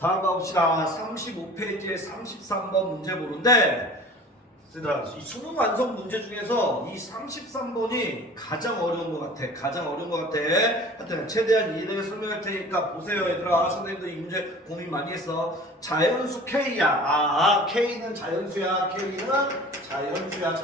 다음 가봅시다. 35페이지에 33번 문제 보는데 얘들아, 이 수능 완성 문제 중에서 이 33번이 가장 어려운 것 같아. 가장 어려운 것 같아. 하여튼 최대한 이해를 설명할 테니까 보세요 얘들아. 선생님도 이 문제 고민 많이 했어. 자연수 K야. K는 자연수야. K는 자연수야.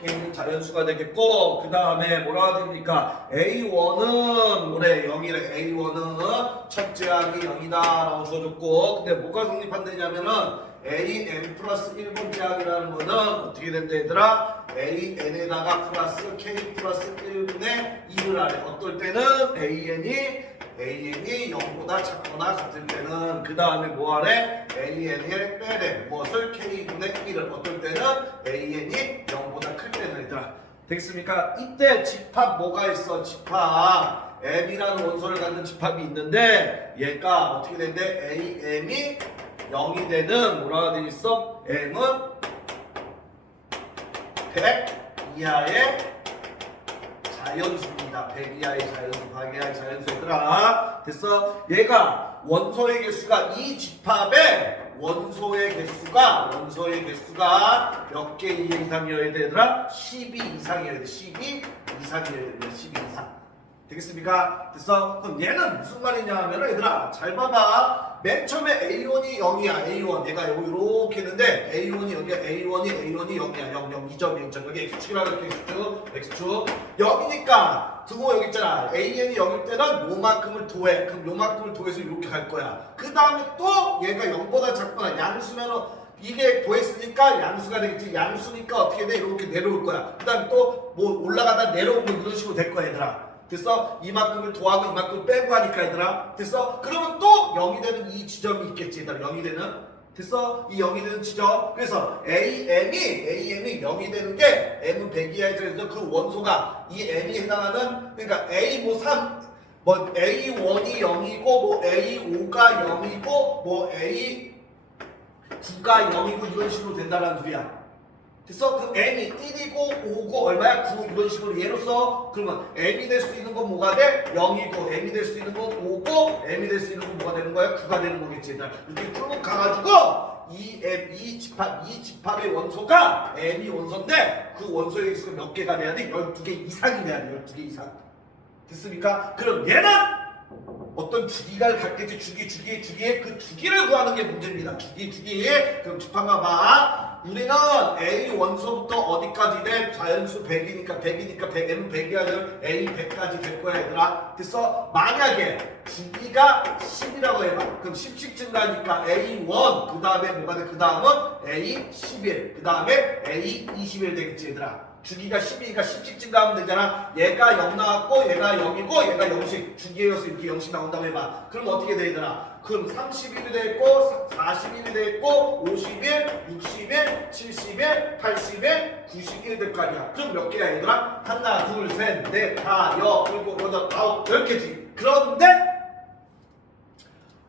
K는 자연수가 되겠고, 그 다음에 뭐라고 됩니까? A1은 뭐래? 0이래. A1은 첫 제약이 0이다 라고 주어졌고, 근데 뭐가 성립한다냐면은 AN 플러스 1번 제약이라는 거는 어떻게 된다 얘들아? AN에다가 플러스 K 플러스 1분의 2를 하래. 어떨 때는 AN이 0보다 작거나 같을 때는 그 다음에 뭐 하래? AN에 빼래. 무엇을? K분의 1을. 어떨 때는 AN이 0보다 클 때는 얘들아. 되겠습니까? 이때 집합 뭐가 있어? 집합 M이라는 원소를 갖는 집합이 있는데 얘가 어떻게 된대? AM이 0이 되는 뭐라고 되어 있어? M은 100 이하의 자연수입니다. 100 이하의 자연수, 100 이하의 자연수 얘들아. 됐어? 얘가 원소의 개수가 이 집합의 원소의 개수가 몇 개 이상이어야 돼 얘들아? 12 이상이어야 돼. 12 이상이어야 됩니다. 12 이상. 되겠습니까? 됐어? 그럼 얘는 무슨 말이냐 하면 얘들아 잘 봐봐. 맨 처음에 A1이 0이야. A1 얘가 이렇게 했는데 A1이 여기야. A1이 0이야. 0 2점 0점 여기 X축이라고 이렇게 X축 0이니까 두고 여기 있잖아. AN이 0일 때는 요만큼을 더해. 그럼 요만큼을 더해서 이렇게 갈 거야. 그 다음에 또 얘가 0보다 작거나 양수면은 이게 더했으니까 양수가 되겠지. 양수니까 어떻게 돼? 이렇게 내려올 거야. 그 다음에 또 뭐 올라가다 내려오면 이런 식으로 될 거야 얘들아. 됐어? 이만큼을 더하고 이만큼을 빼고 하니까 얘들아. 됐어? 그러면 또 0이 되는 이 지점이 있겠지 얘들아. 0이 되는. 됐어? 이 0이 되는 지점. 그래서 AM이 0이 되는 게 M은 100 이하에 들어서 그 원소가 이 M이 해당하는 그러니까 A 뭐 3, 뭐 A1이 0이고 뭐 A5가 0이고 뭐 A9가 0이고 이런 식으로 된다는 소리야. 됐어? 그 M이 1이고 5고 얼마야? 9 이런 식으로 예로써 그러면 M이 될 수 있는 건 뭐가 돼? 0이고 M이 될 수 있는 건 5고 M이 될 수 있는 건 뭐가 되는 거야? 9가 되는 거겠지. 이렇게 쭉 가가지고 이 집합의 원소가 M이 원소인데 그 원소의 개수가 몇 개가 돼야 돼? 12개 이상이 돼야 돼. 12개 이상. 됐습니까? 그럼 얘는 어떤 주기가 갖겠지. 주기의 그 주기를 구하는 게 문제입니다. 주기. 그럼 집합만 봐. 우리는 A 원소부터 어디까지 돼? 자연수 100이니까 100, M은 100이야 되면 A 100까지 될 거야 얘들아. 됐어? 만약에 주기가 10이라고 해봐. 그럼 10씩 증가하니까 A1 그 다음에 뭐가 돼? 그 다음은 A11 그 다음에 A21 되겠지 얘들아. 주기가 10이니까 10씩 증가하면 되잖아. 얘가 0 나왔고 얘가 0이고 얘가 0씩 주기에서 이렇게 0씩 나온다고 해봐. 그럼 어떻게 되더라? 그럼 31이 되겠고 41이 되겠고 51, 61, 71, 81, 91 될 거 아니야. 그럼 몇 개야 얘들아? 하나, 둘, 셋, 넷, 다, 일곱, 여덟, 아홉, 10개지. 그런데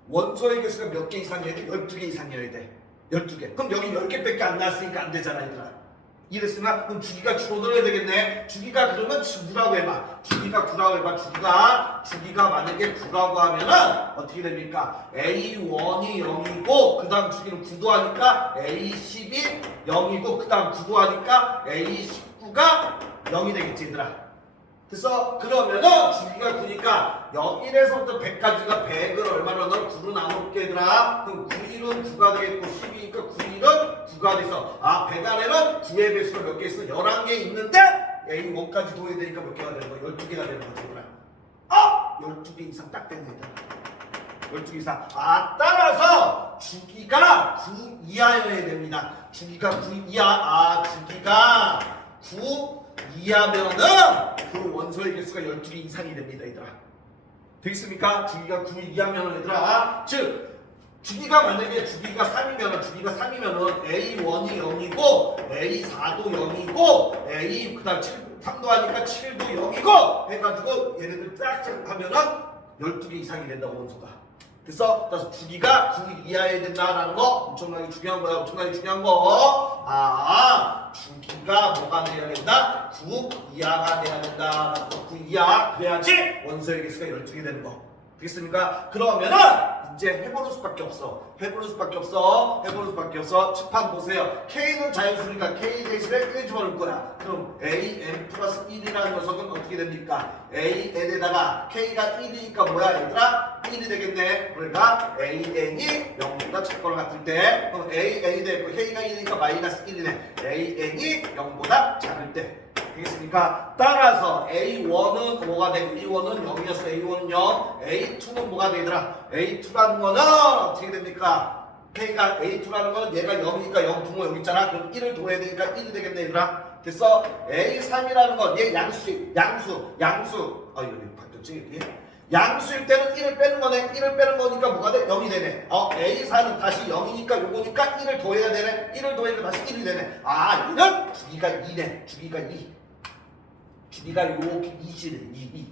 원소의 개수가 몇 개 이상이어야 돼? 12개 이상이어야 돼. 12개. 그럼 여기 10개밖에 안 나왔으니까 안 되잖아 얘들아. 이랬으나 그럼 주기가 줄어들어야 되겠네. 주기가 그러면 9라고 해봐. 주기가 9라고 해봐. 주기가 만약에 9라고 하면은 어떻게 됩니까? A1이 0이고 그 다음 주기는 9도 하니까 A10이 0이고 그 다음 9도 하니까 A19가 0이 되겠지 얘들아. 됐어? 그러면은 주기가 9니까 1에서부터 100까지가 100을 얼마나 넣어? 9로 나눠볼게 얘들아. 그럼 9일은 9가 되겠고 12니까 9일은 9가 돼서 100 안에는 9의 배수가 몇 개 있어? 11개 있는데 A1까지 더해야 되니까 몇 개가 되는 거야? 12개가 되는 거지 얘들아. 12개 이상 딱 되는 얘들아. 12개 이상. 따라서 주기가 9 이하여야 됩니다. 주기가 9 이하. 주기가 9 이하면은 그 원소의 개수가 12개 이상이 됩니다 얘들아. 되겠습니까? 주기가 9 이하면은 얘들아. 즉 주기가 만약에 주기가 3이면은 A1이 0이고 A4도 0이고 A 그다음 3도 하니까 7도 0이고 해가지고 얘네들 딱 하면은 12개 이상이 된다고 원소가. 됐어? 그래서 주기가 9 이하여야 된다라는 거 엄청나게 중요한 거야. 엄청나게 중요한 거. 주기가 뭐가 돼야 된다? 9 이하가 돼야 된다. 9 이하 그래야지 원소의 개수가 12개 되는 거. 되겠습니까? 그러면은 이제 해보는 수밖에 없어. 해보는 수밖에 없어. 칠판 보세요. K는 자연수니까 K 대신에 1 집어넣을 거야. 그럼 AN 플러스 1이라는 녀석은 어떻게 됩니까? AN에다가 K가 1이니까 뭐야 얘들아? 1이 되겠네. 그러니까 AN이 0보다 작거나 같을 때 그럼 AN이 되고 K가 1이니까 마이너스 1이네. AN이 0보다 작을 때 되겠습니까? 따라서 A1은 뭐가 되고 A1은 0이었어. A1은 0. A2는 뭐가 되더라? A2라는 거는 어떻게 됩니까? K가 A2라는 거는 얘가 0이니까 0 분모 여기 있잖아. 그럼 1을 더해야 되니까 1이 되겠네 얘들아. 됐어? A3이라는 건 얘 양수. 아 이거 바뀌었지 여기? 양수일 때는 1을 빼는 거네. 1을 빼는 거니까 뭐가 돼? 0이 되네. A4는 다시 0이니까 요거니까 1을 더해야 되네. 1을 더해니까 다시 1이 되네. 아, 얘는 주기가 2네. 주기가 2. 주기가 요렇게 2시네. 2.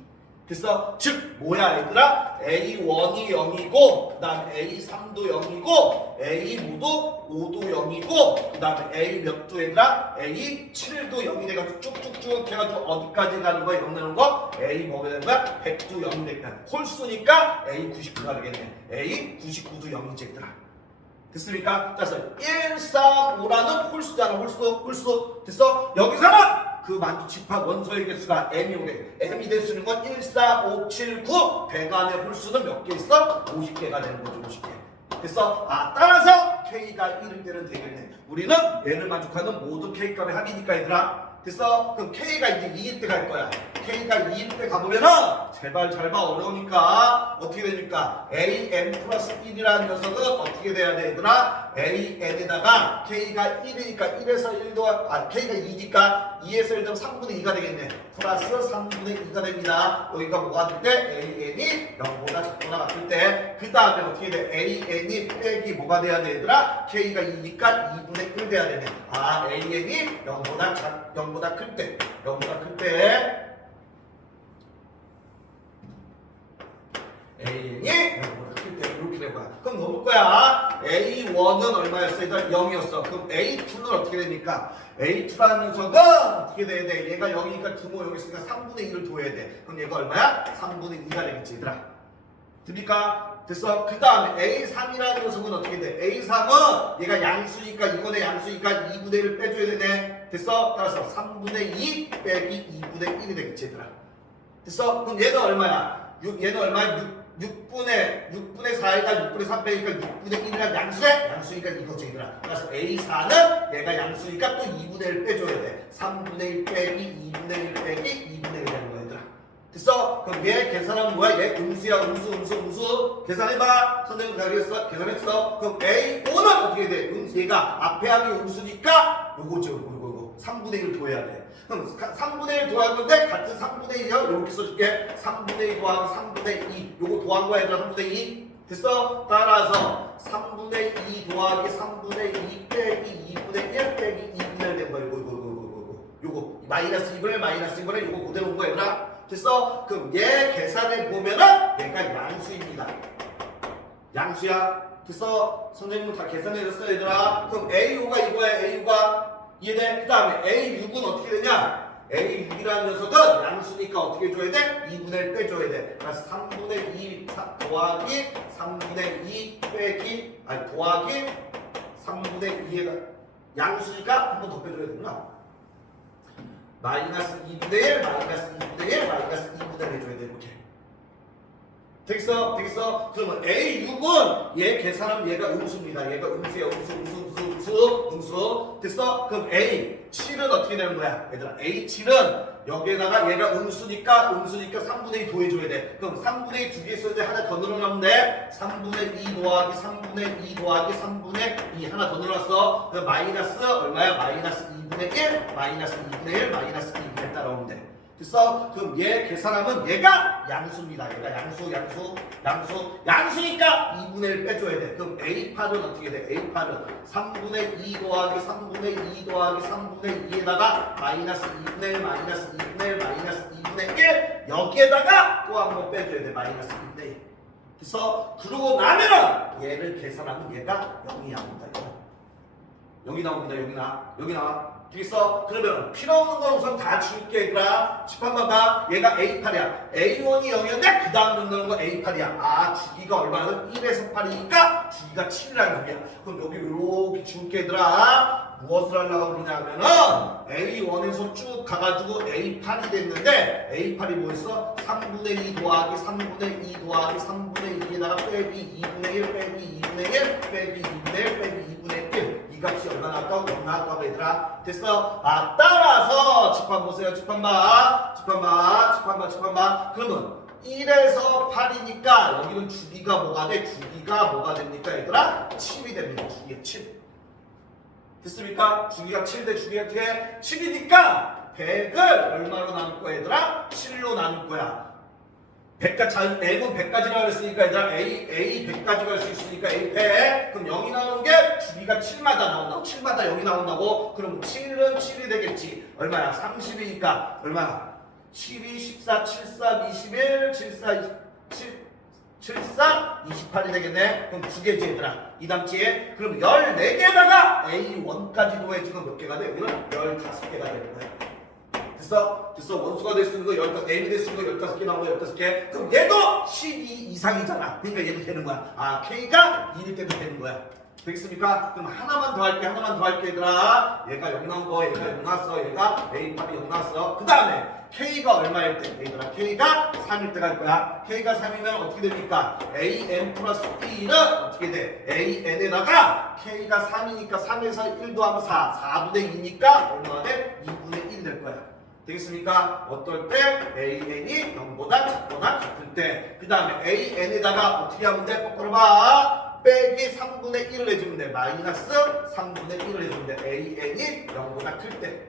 됐어? 즉 뭐야 얘들아? A1이 0이고 그 다음에 A3도 0이고 A5도 5도 0이고 그 다음에 A 몇도 얘들아? A7도 0이 돼가지고 쭉쭉쭉 해가지고 어디까지 가는 거야? 0 나는 거? A 뭐가 되는 거야? 100도 0이 되니까 홀수니까 A99가 되겠네. A99도 0이지 얘들아. 됐습니까? 그래서 1, 3, 5라는 홀수잖아. 홀수. 됐어? 여기서는 그 만주집합 원소의 개수가 m이 오게. m이 될 수 있는 건 1, 4, 5, 7, 9. 배간의 홀수는 몇 개 있어? 50개가 되는 거죠. 50개. 됐어? 따라서 k가 1일 때는 되겠네. 우리는 얘를 만족하는 모든 k값의 합이니까 얘들아. 됐어? 그럼 k가 이제 2일 때 갈 거야. k가 2일 때 가보면은 제발 잘 봐. 어려우니까 어떻게 됩니까? an 플러스 1이라는 녀석은 어떻게 돼야 돼 얘들아? an에다가 k가 1이니까 1에서 1도 k가 2니까 2에서 1 더하면 3분의 2가 되겠네. 플러스 3분의 2가 됩니다. 여기가 뭐가 될 때? an이 0보다 작거나 같을 때 그 다음에 어떻게 돼? an이 빼기 뭐가 돼야 돼 얘들아? k가 2니까 2분의 1 돼야 되네. an이 0보다 클 때 A이 0보다 클 때 이렇게 된 거야. 그럼 넣어볼 거야. A1은 얼마였어? 일단 0이었어. 그럼 A2는 어떻게 됩니까? A2라는 녀석은 어떻게 돼야 돼? 얘가 0이니까 두모 여기 있으니까 3분의 1을 둬야 돼. 그럼 얘가 얼마야? 3분의 2가 되겠지 얘들아. 됩니까? 됐어? 그 다음에 A3이라는 녀석은 어떻게 돼? A3은 얘가 양수니까 이번에 양수니까 2분의 1을 빼줘야 되네. 됐어? 따라서 3분의 2 빼기 2분의 1이 되겠지 얘들아. 됐어? 그럼 얘는 얼마야? 얘는 얼마야? 6분의 4에다 6분의 3 빼니까 6분의 1이란 양수래? 양수니까 이거지 얘들아. 그래서 A4는 얘가 양수니까 또 2분의 1 빼줘야 돼. 3분의 1 빼기 2분의 1 빼기 2분의 1 되는 거야 얘들아. 됐어? 그럼 얘 계산하면 뭐야? 얘 음수야. 음수. 계산해봐. 선생님 가르쳤어? 계산했어? 그럼 A5는 어떻게 돼? 얘가 앞에 하기 음수니까 요거죠. 요거. 3분의 1 더해야 돼. 그럼 3분의 1 더할 건데 같은 3분의 2야. 이렇게 써줄게. 3분의 2 더하기 3분의 2. 요거 더한 거야 얘들아. 3분의 2. 됐어? 따라서 3분의 2 더하기 3분의 2 빼기 2분의 1 빼기 2분의 1 된 거야. 요거 마이너스 2분의 요거 그대로 온 거야 얘들아. 됐어? 그럼 얘 계산해 보면은 얘가 양수입니다. 양수야. 됐어? 선생님은 다 계산해줬어 얘들아. 그럼 A5가 이거야. A5가 이해돼? 그 다음에 A6은 어떻게 되냐? A6이라는 녀석은 양수니까 어떻게 줘야 돼? 2분의 1 빼줘야 돼. 그래서 3분의 2 더하기 3분의 2 빼기 더하기 3분의 2에다 양수니까 한 번 더 빼줘야 되구나. 마이너스 2분의 1, 마이너스 2분의 1, 마이너스 2분의 1 해줘야 돼 이렇게. 되겠어? 그러면 A6은 얘 계산하면 얘가 음수입니다. 얘가 음수야. 음수. 됐어? 그럼 A7은 어떻게 되는 거야? 얘들아 A7은 여기에다가 얘가 음수니까 3분의 2 더해줘야 돼. 그럼 3분의 2 두 개 있었는데 하나 더 늘어나면 돼. 3분의 2 더하기 3분의 2 더하기 3분의 2 하나 더 늘어났어. 그럼 마이너스 얼마야? 마이너스 2분의 1, 마이너스 2분의 1, 마이너스 2분의 1 따라오면 돼. 됐어? 그럼 얘 계산하면 얘가 양수입니다. 얘가 양수니까 2분의 1 빼줘야 돼. 그럼 A8은 어떻게 돼? A8은 3분의 2 더하기 3분의 2 더하기 3분의 2에다가 마이너스 2분의 1, 마이너스 2분의 1, 마이너스 2분의 1 여기에다가 또 한 번 빼줘야 돼. 마이너스 2분의 1. 됐어? 그러고 나면은 얘를 계산하면 얘가 0이 나옵니다. 0이 나옵니다. 여기 나와. 되겠어? 그러면 필요 없는 건 우선 다 줄게 얘들아. 집합만 봐. 얘가 A8이야. A1이 0이었는데 그 다음 넣는 거 A8이야. 아 주기가 얼마나? 1에서 8이니까 주기가 7이라는 소리야. 그럼 여기 이렇게 줄게 얘들아. 무엇을 하려고 그러냐면은 A1에서 쭉 가가지고 A8이 됐는데 A8이 뭐였어? 3분의 2 더하기 3분의 2 더하기 3분의 2에다가 빼기 2분의 1 빼기 2분의 1 빼기 2분의 1 빼기 2분의 1 이 값이 얼마 나왔다고? 0 나왔다고 얘들아. 됐어? 아 따라서 집합 보세요. 집합 봐. 그러면 1에서 8이니까 여기는 주기가 뭐가 돼? 주기가 뭐가 됩니까 얘들아? 7이 됩니다. 주기가 7. 됐습니까? 주기가 7대 주기가 어떻게? 7이니까 100을 얼마로 나눌 거야 얘들아? 7로 나눌 거야. 100까지, M은 100까지라고 했으니까 얘들아 A 100까지 갈 수 있으니까 A 100. 그럼 0이 나오는 게 주기가 7마다 나온다고. 7마다 0이 나온다고. 그럼 7은 7이 되겠지. 얼마야? 30이니까 얼마야? 12, 14, 74, 21, 74, 74, 28이 되겠네. 그럼 두 개지 얘들아. 이 담지에. 그럼 14개에다가 A1까지 더해주면 몇 개가 돼? 여기는 15개가 되는 거야. 됐어? 원수가 될 수 있는 거 15, M이 될 수 있는 거 15개 나온 거 15개. 그럼 얘도 12 이상이잖아. 그러니까 얘도 되는 거야. 아, K가 2일 때도 되는 거야. 되겠습니까? 그럼 하나만 더 할게 얘들아. 얘가 0 나온 거, 얘가 0 나왔어. 얘가 A8이 0 나왔어. 그 다음에 K가 얼마일 때? 얘들아 K가 3일 때 갈 거야. K가 3이면 어떻게 됩니까? AN 플러스 B는 어떻게 돼? AN에다가 K가 3이니까 3에서 1 더하면 4 4분의 2니까 얼마가 돼? 2분의 1이 될 거야. 되겠습니까? 어떨 때? AN이 0보다 작거나 같을 때. 그 다음에 AN에다가 어떻게 하면 돼? 거꾸로 봐. 빼기 3분의 1을 해주면 돼. 마이너스 3분의 1을 해주면 돼. AN이 0보다 클 때.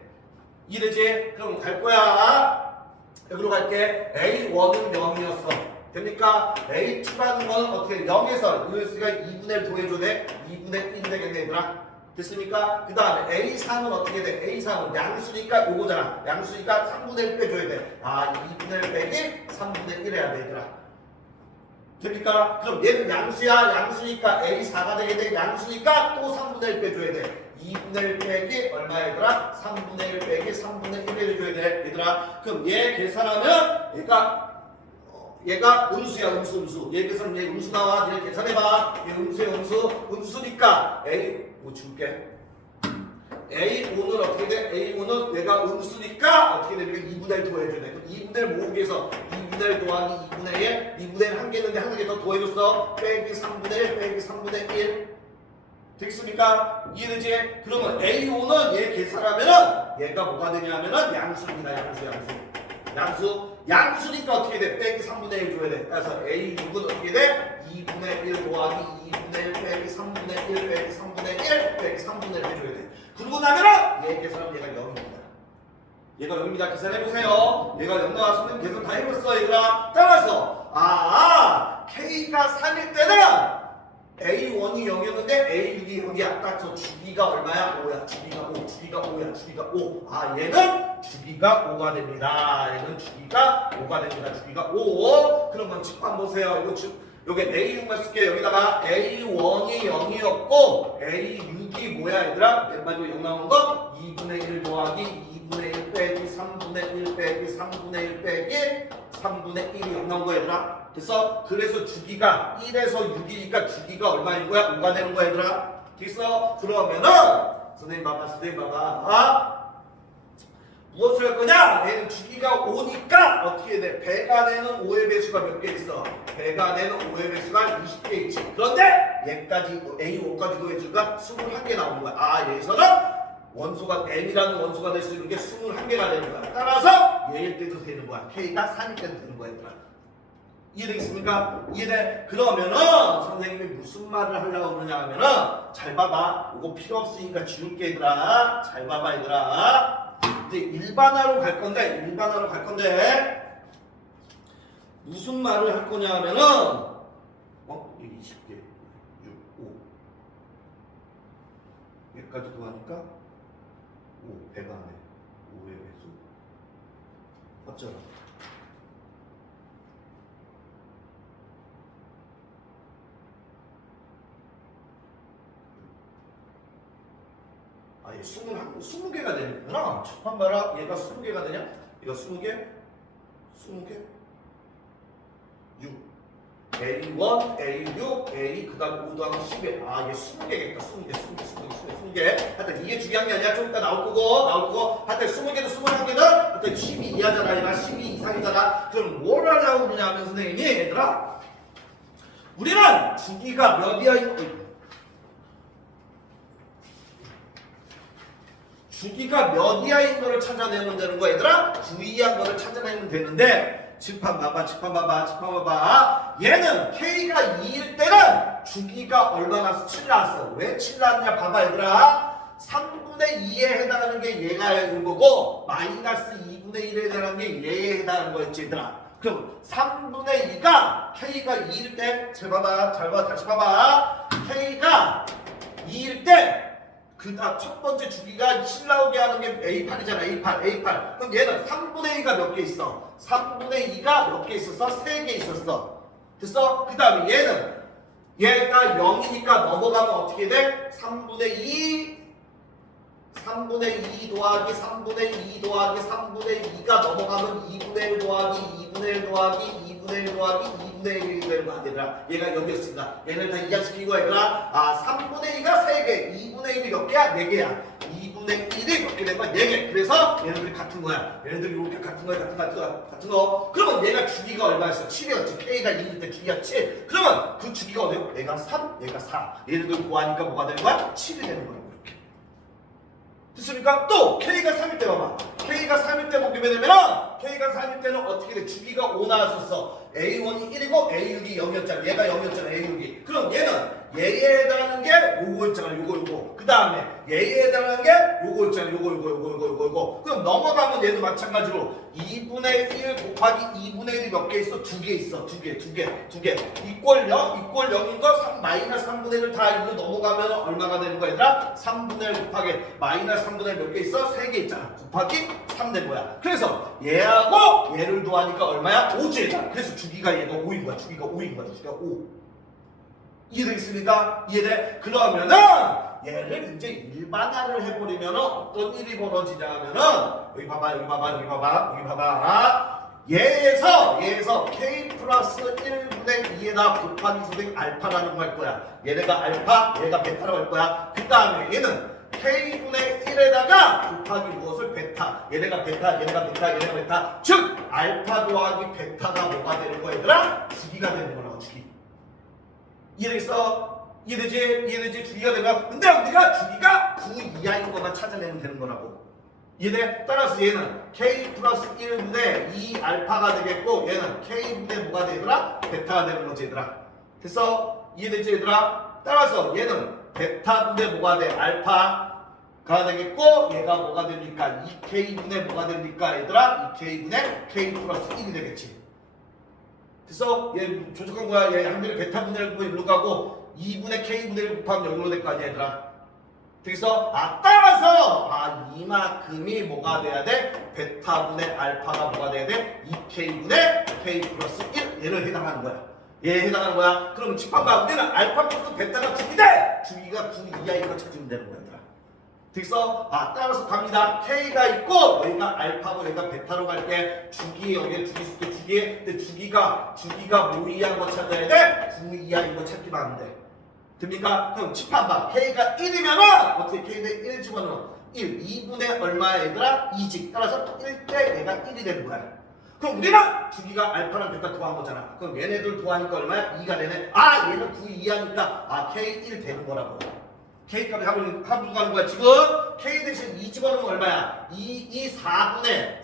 이해되지? 그럼 갈 거야. 여기로 갈게. A1은 0이었어. 됩니까? A2라는 거는 어떻게 0에서 우리가 2분의 1 더해줘야 돼? 2분의 1이 되겠네 얘들아. 됐습니까? 그 다음에 A3은 어떻게 돼? A3은 양수니까 요거잖아. 양수니까 3분의 1 빼줘야 돼. 아 2분의 1 빼기 3분의 1 해야 돼 얘들아. 됩니까? 그럼 얘는 양수니까 A4가 되게 돼. 양수니까 또 3분의 1 빼줘야 돼. 2분의 1 빼기 얼마 얘들아? 3분의 1 빼기 3분의 1 해줘야 돼 얘들아. 그럼 얘 계산하면 얘가 음수야 음수. 얘 계산하면 얘 음수 나와. 얘 계산해봐. 얘 음수야 음수니까 A 뭐 줄게. A5는 어떻게 돼? A5는 얘가 음수니까 어떻게 됩니까? 2분의 1 더해줘야 돼. 그럼 2분의 1 모으기 위해서 2분의 1 더하기 2분의 1 2분의 1 한 개 있는데 한 개 더 더해줬어. 빼기 3분의 1 빼기 3분의 1 되겠습니까? 이해되지? 그러면 A5는 얘 계산하면은 얘가 뭐가 되냐면은 양수입니다. 양수니까 어떻게 돼? 빼기 3분의 1 줘야 돼. 그래서 A6은 어떻게 돼? 2분의 1 더하기 2분의 1 빼기 3분의 1 빼기 3분의 1 빼기 3분의 1 해줘야 돼. 그러고 나면은 얘 계산하면 얘가 0입니다. 얘가 0입니다. 계산해보세요. 얘가 0 나와. 선생님 계산 다 해봤어 얘들아. 따라서 K가 3일 때는 A1이 0이었는데 A6이 0이야. 딱 저 주기가 얼마야? 5야. 주기가 5. 아 얘는 주기가 5가 됩니다. 주기가 5. 그러면 집합 보세요. 요게 A6만 쓸게. 여기다가 A1이 0이었고 A6이 뭐야 얘들아? 맨 마지막에 0 나온 거 2분의 1 더하기 2분의 1 빼기 3분의 1 빼기 3분의 1 빼기 3분의 1이 0 나온 거 얘들아. 됐어? 그래서 주기가 1에서 6이니까 주기가 얼마인 거야? 5가 되는 거야 얘들아. 됐어? 그러면은 선생님 봐봐. 무엇을 할 거냐? 얘는 주기가 5니까 어떻게 돼? 배가 되는 5의 배수가 몇 개 있어? 배가 되는 5의 배수가 20개 있지. 그런데 얘까지 A5까지 더해주니까 21개 나오는 거야. 아 여기서는 원소가 M이라는 원소가 될 수 있는 게 21개가 되는 거야. 따라서 얘일 때도 되는 거야. K가 3일 때도 되는 거야 얘들아. 이해되겠습니까? 이해돼? 그러면은 선생님이 무슨 말을 하려고 그러냐 하면은 잘 봐봐. 이거 필요 없으니까 지울게 얘들아. 잘 봐봐 얘들아. 이제 일반화로 갈 건데 무슨 말을 할 거냐 하면은 이게 20개 6, 5 여기까지 더하니까 5 배가 안 해. 5의 배수 어쩌라. 얘 20개가 되는구나. 첫판 봐라. 얘가 20개가 되냐? 얘가 20개? 20개? 6. A1, A6, A 그 다음 5 더하기 10에 얘 20개겠다. 20개. 하여튼 이게 중요한 게 아니야. 좀 이따 나올 거고 하여튼 20개도 21개는 하여튼 12 이하잖아. 얘가 12 이상이잖아. 그럼 뭘 하려고 그러냐면 선생님이 얘들아 우리는 주기가 몇 이하인 주기가 몇 이하인 거를 찾아내면 되는 거야 얘들아. 9 이하인 거를 찾아내면 되는데 칠판 봐봐. 얘는 K가 2일 때는 주기가 얼마 나왔어? 7 나왔어. 왜 7 나왔냐? 봐봐 얘들아. 3분의 2에 해당하는 게 얘가 있는 거고 마이너스 2분의 1에 해당하는 게 얘에 해당하는 거였지 얘들아. 그럼 3분의 2가 K가 2일 때 잘 봐봐. 다시 봐봐. K가 2일 때 그 다음 첫 번째 주기가 7 나오게 하는 게 A8이잖아. A8. 그럼 얘는 3분의 2가 몇 개 있어? 3분의 2가 몇 개 있었어? 3개 있었어. 됐어? 그 다음에 얘가 0이니까 넘어가면 어떻게 돼? 3분의 2 더하기 3분의 2 더하기 3분의 2가 넘어가면 2분의 1 더하기 2분의 1 더하기 2분의 1 더하기 2분의 1이 되는 거 얘들아. 얘가 여기였습니다. 얘를 다 이해시키고 얘들아 3분의 2가 3개 2분의 1이 몇 개야? 4개야 2분의 1이 몇 개 된 거야? 4개. 그래서 얘네들이 같은 거야. 얘네들이 이렇게 같은 거. 그러면 얘가 주기가 얼마였어? 7이었지. K가 2일 때 주기가 7. 그러면 그 주기가 어디요? 얘가 3, 얘가 4. 얘네들 구하니까 뭐가 되는 거야? 7이 되는 거야. 됐습니까? 또 K가 3일 때 봐봐. K가 3일 때 보게 되면은 K가 3일 때는 어떻게 돼? 주기가 5 나왔었어. A1이 1이고 A6이 0이었잖아. 얘가 0이었잖아. A6이. 그럼 얘는 얘에 해당하는 게 요거였잖아. 요거. 그 다음에 얘에 해당하는 게 요거였잖아. 요거. 그럼 넘어가면 얘도 마찬가지로 2분의 1 곱하기 2분의 1이 몇 개 있어? 2개 있어. 2개. 이꼴 0인 거 3, 마이너스 3분의 1을 다 일로 넘어가면 얼마가 되는 거야 얘들아? 3분의 1 곱하기 마이너스 3분의 1 몇 개 있어? 3개 있잖아. 곱하기 3 된 거야. 그래서 얘하고 얘를 더하니까 얼마야? 5지. 그래서 주기가 얘가 5인 거야. 주기가 5. 이해되겠습니까? 이해돼? 그러면은 얘를 이제 일반화를 해버리면 어떤 일이 벌어지냐면은 여기 봐봐. 얘에서 K 플러스 1분의 2에다 곱하기 선생님 알파라는 거 할 거야. 얘네가 알파, 얘가 베타라고 할 거야. 그 다음에 얘는 K분의 1에다가 곱하기 무엇을? 베타. 얘네가 베타. 즉 알파 더하기 베타가 뭐가 되는 거야 얘들아? 주기가 되는 거라고. 주기. 이해되겠어? 이해되지? 주기가 되면 근데 우리가 주기가 9 이하인 것만 찾아내면 되는 거라고. 얘네 따라서 얘는 K 플러스 1분의 2 알파가 되겠고 얘는 K분의 뭐가 되더라? 베타가 되는 거지 얘들아. 됐어? 이해되지 얘들아? 따라서 얘는 베타분의 뭐가 돼? 알파가 되겠고 얘가 뭐가 됩니까? 2K분의 뭐가 됩니까 얘들아? 2K분의 K 플러스 1이 되겠지. 그래서 얘 조작한 거야. 얘 한 개를 베타분의 1 일로 가고 2분의 K분의 1 곱하면 여기로 될 거 아니야 얘들아. 그래서 따라서 이만큼이 뭐가 돼야 돼? 베타분의 알파가 뭐가 돼야 돼? 2K분의 K 플러스 1 얘를 해당하는 거야. 얘에 해당하는 거야. 그럼 칠판과 우리는 알파 플러스 베타가 주기인데 주기가 9 이하인 거 찾으면 되는 거야 얘들아. 그래서 따라서 갑니다. K가 있고 여기가 알파고 여기가 베타로 갈게. 주기 여기에 주기 있을 때 주기. 근데 주기가 뭐 이하인 거 찾아야 돼? 9 이하인 거 찾기만 하면 돼. 됩니까? 그럼 칠판 봐. K가 1이면은 어떻게 K는 1 집어넣어? 1. 2분의 얼마야 얘들아? 2지. 따라서 1대 얘가 1이 되는 거야. 그럼 우리는 주기가 알파랑 베타 더한 거잖아. 그럼 얘네들 더하니까 얼마야? 2가 되네. 얘는 9 이하니까 K 1 되는 거라고. K 값이 합을 가는 거야. 지금 K 대신 2 집어넣으면 얼마야?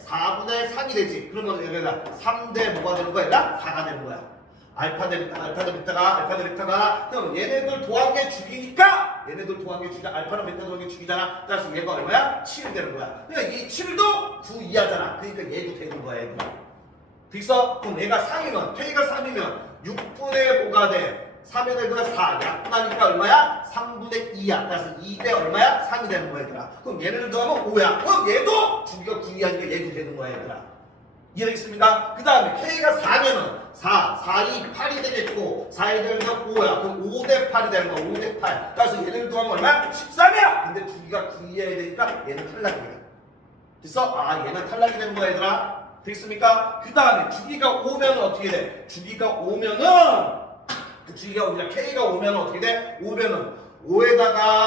4분의 3이 되지. 그러면 여기가 3대 뭐가 되는 거야? 얘가 4가 되는 거야. 알파 대 베타가 그럼 얘네들 더한 게 주기니까 알파랑 베타 더한 게 주기잖아. 따라서 얘가 얼마야? 7이 되는 거야. 그러니까 이 7도 9 이하잖아. 그러니까 얘도 되는 거야 얘도. 그래서 그럼 얘가 3이면 K가 3이면 6분의 뭐가 돼? 3에 대해서 4 약분하니까 얼마야? 3분의 2야. 따라서 2대 얼마야? 3이 되는 거야 얘들아. 그럼 얘네들 더하면 5야. 그럼 얘도 주기가 9 이하니까 얘도 되는 거야 얘들아. 이해되겠습니까? 그 다음에 K가 4면은 4, 2, 8이 되겠고 4이 되면 5야. 그럼 5대 8이 되는 거야. 5대 8. 그래서 얘를 더하면 얼마? 13이야. 근데 주기가 9이어야 되니까 얘는 탈락이야. 됐어? 아 얘는 탈락이 되는 거야 얘들아. 되겠습니까? 그 다음에 주기가 5면은 어떻게 돼? 주기가 5면은 K가 오면 어떻게 돼? 5면은 5에다가